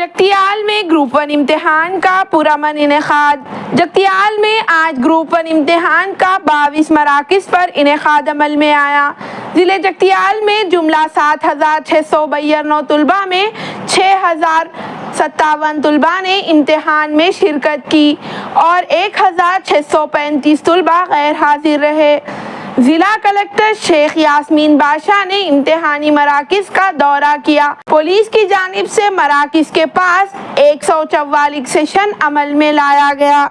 जगतियाल में ग्रुप 1 इम्तिहान का पुरअमन इनेकाद। जगतियाल में आज ग्रुप 1 इम्तिहान का 22 मराकिज़ पर इनेकाद अमल में आया। ज़िले जगतियाल में जुमला 7,692 तलबा में 6,057 तलबा ने इम्तिहान में शिरकत की और 1,635 तलबा गैर हाजिर रहे। जिला कलेक्टर शेख यास्मीन बादशाह ने इम्तिहानी मराकिज़ का दौरा किया। पुलिस की जानिब से मराकिज़ के पास 144 सेशन अमल में लाया गया।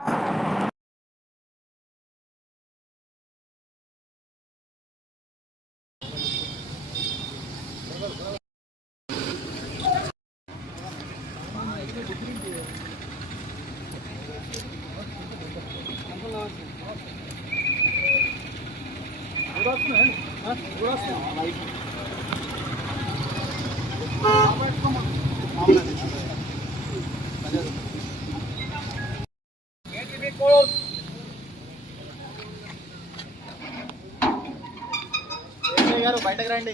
బయటకు రండి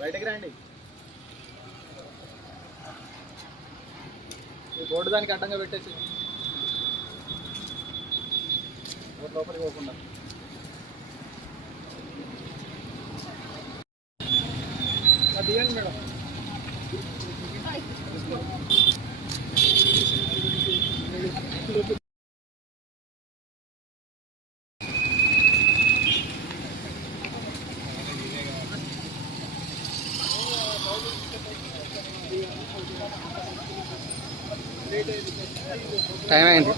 బయటకు రండి ఈ బోర్డు దానికి అడ్డంగా పెట్టేసి లోపలికి పోకుండా దిగండి మేడం. టైం అయింది.